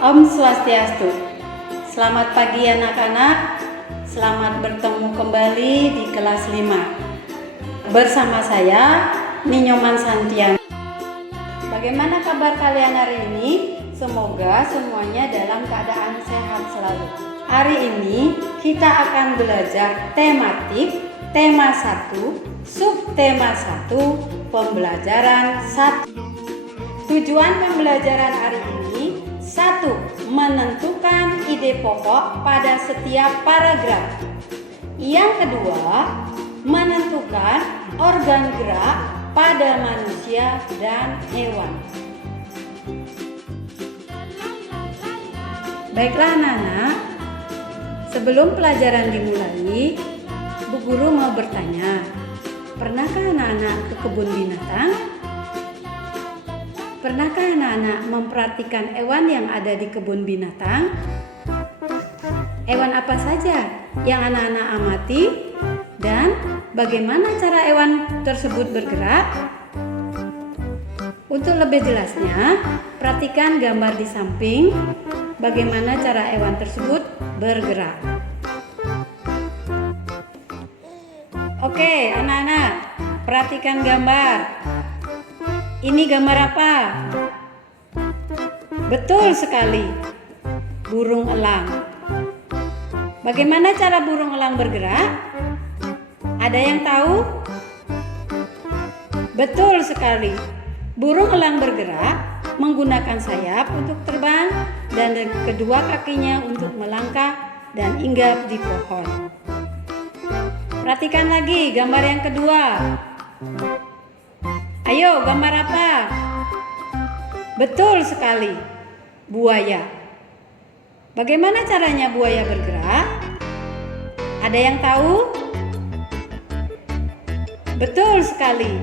Om Swastiastu. Selamat pagi anak-anak. Selamat bertemu kembali di kelas 5. Bersama saya Ninyoman Santian. Bagaimana kabar kalian hari ini? Semoga semuanya dalam keadaan sehat selalu. Hari ini kita akan belajar tematik, tema 1, subtema 1, pembelajaran 1. Tujuan pembelajaran hari ini: 1. Menentukan ide pokok pada setiap paragraf. Yang kedua, menentukan organ gerak pada manusia dan hewan. Baiklah anak-anak, sebelum pelajaran dimulai, Bu Guru mau bertanya, pernahkah anak-anak ke kebun binatang? Pernahkah anak-anak memperhatikan hewan yang ada di kebun binatang? Hewan apa saja yang anak-anak amati dan bagaimana cara hewan tersebut bergerak? Untuk lebih jelasnya, perhatikan gambar di samping bagaimana cara hewan tersebut bergerak. Oke, anak-anak, perhatikan gambar. Ini gambar apa? Betul sekali, burung elang. Bagaimana cara burung elang bergerak? Ada yang tahu? Betul sekali, burung elang bergerak menggunakan sayap untuk terbang dan kedua kakinya untuk melangkah dan hinggap di pohon. Perhatikan lagi gambar yang kedua. Ayo, gambar apa? Betul sekali, buaya. Bagaimana caranya buaya bergerak? Ada yang tahu? Betul sekali,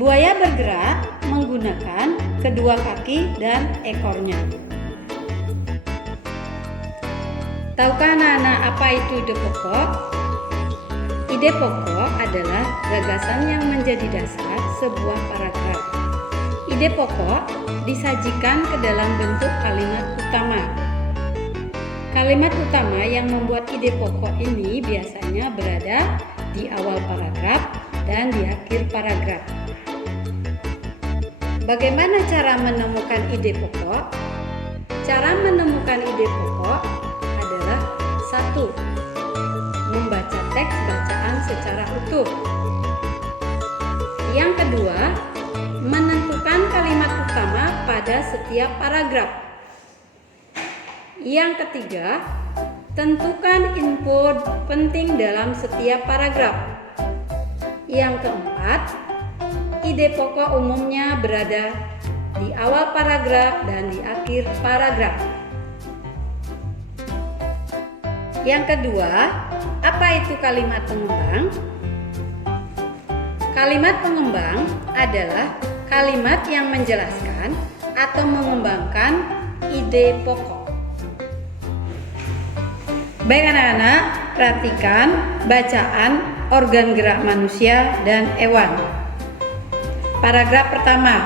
buaya bergerak menggunakan kedua kaki dan ekornya. Tahukah anak-anak apa itu ide pokok? Ide pokok adalah gagasan yang menjadi dasar sebuah paragraf. Ide pokok disajikan ke dalam bentuk kalimat utama. Kalimat utama yang membuat ide pokok ini biasanya berada di awal paragraf dan di akhir paragraf. Bagaimana cara menemukan ide pokok? Cara menemukan ide pokok adalah 1. Membaca teks bacaan secara utuh. Yang kedua, menentukan kalimat utama pada setiap paragraf. Yang ketiga, tentukan info penting dalam setiap paragraf. Yang keempat, ide pokok umumnya berada di awal paragraf dan di akhir paragraf. Yang kedua, apa itu kalimat pengembang? Kalimat pengembang adalah kalimat yang menjelaskan atau mengembangkan ide pokok. Baik anak-anak, perhatikan bacaan organ gerak manusia dan hewan. Paragraf pertama,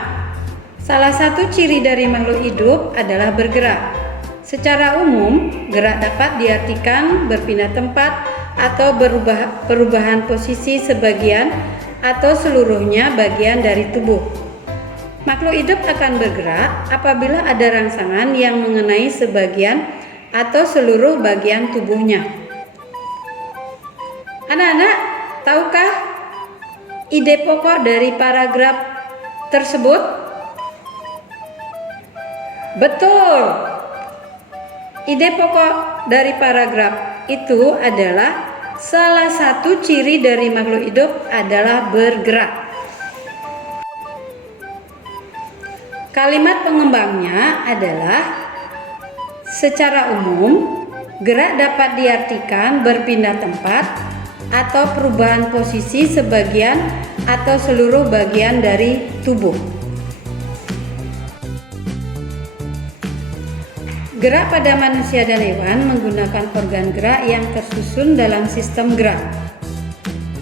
salah satu ciri dari makhluk hidup adalah bergerak. Secara umum, gerak dapat diartikan berpindah tempat atau perubahan posisi sebagian atau seluruhnya bagian dari tubuh. Makhluk hidup akan bergerak apabila ada rangsangan yang mengenai sebagian atau seluruh bagian tubuhnya. Anak-anak, tahukah ide pokok dari paragraf tersebut? Betul. Ide pokok dari paragraf itu adalah salah satu ciri dari makhluk hidup adalah bergerak. Kalimat pengembangnya adalah secara umum, gerak dapat diartikan berpindah tempat atau perubahan posisi sebagian atau seluruh bagian dari tubuh. Gerak pada manusia dan hewan menggunakan organ gerak yang tersusun dalam sistem gerak.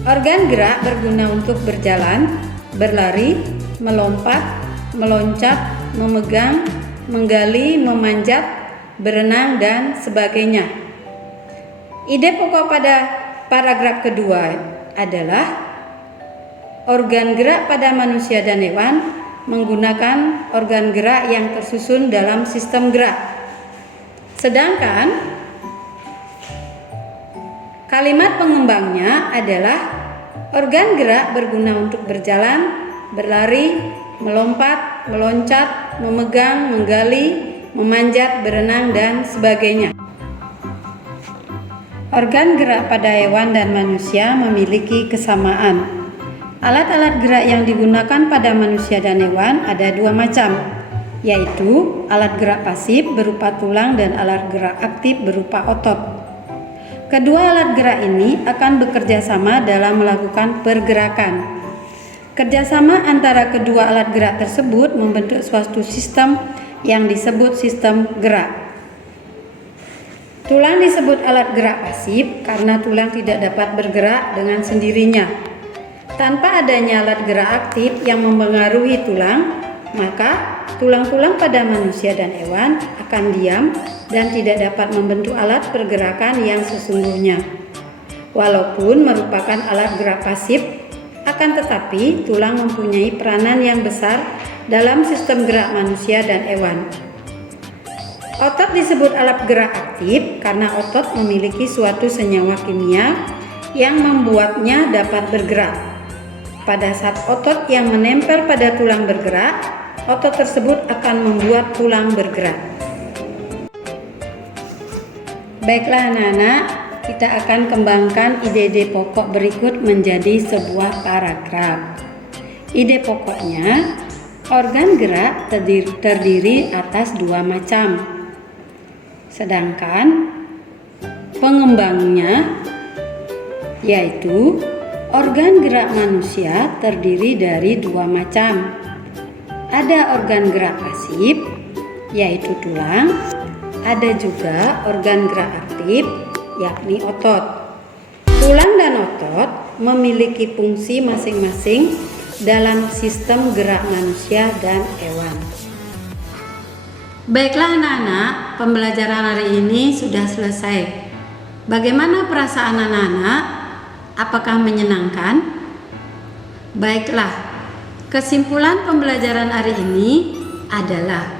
Organ gerak berguna untuk berjalan, berlari, melompat, meloncat, memegang, menggali, memanjat, berenang, dan sebagainya. Ide pokok pada paragraf kedua adalah organ gerak pada manusia dan hewan menggunakan organ gerak yang tersusun dalam sistem gerak. Sedangkan kalimat pengembangnya adalah organ gerak berguna untuk berjalan, berlari, melompat, meloncat, memegang, menggali, memanjat, berenang, dan sebagainya. Organ gerak pada hewan dan manusia memiliki kesamaan. Alat-alat gerak yang digunakan pada manusia dan hewan ada dua macam, yaitu alat gerak pasif berupa tulang dan alat gerak aktif berupa otot. Kedua alat gerak ini akan bekerja sama dalam melakukan pergerakan. Kerjasama antara kedua alat gerak tersebut membentuk suatu sistem yang disebut sistem gerak. Tulang disebut alat gerak pasif karena tulang tidak dapat bergerak dengan sendirinya. Tanpa adanya alat gerak aktif yang mempengaruhi tulang, maka tulang-tulang pada manusia dan hewan akan diam dan tidak dapat membentuk alat pergerakan yang sesungguhnya. Walaupun merupakan alat gerak pasif, akan tetapi tulang mempunyai peranan yang besar dalam sistem gerak manusia dan hewan. Otot disebut alat gerak aktif karena otot memiliki suatu senyawa kimia yang membuatnya dapat bergerak. Pada saat otot yang menempel pada tulang bergerak, otot tersebut akan membuat tulang bergerak. Baiklah anak-anak, kita akan kembangkan ide-ide pokok berikut menjadi sebuah paragraf. Ide pokoknya, organ gerak terdiri atas dua macam. Sedangkan pengembangnya yaitu organ gerak manusia terdiri dari dua macam. Ada organ gerak pasif yaitu tulang, ada juga organ gerak aktif yakni otot. Tulang dan otot memiliki fungsi masing-masing dalam sistem gerak manusia dan hewan. Baiklah anak-anak, pembelajaran hari ini sudah selesai. Bagaimana perasaan anak-anak? Apakah menyenangkan? Baiklah, kesimpulan pembelajaran hari ini adalah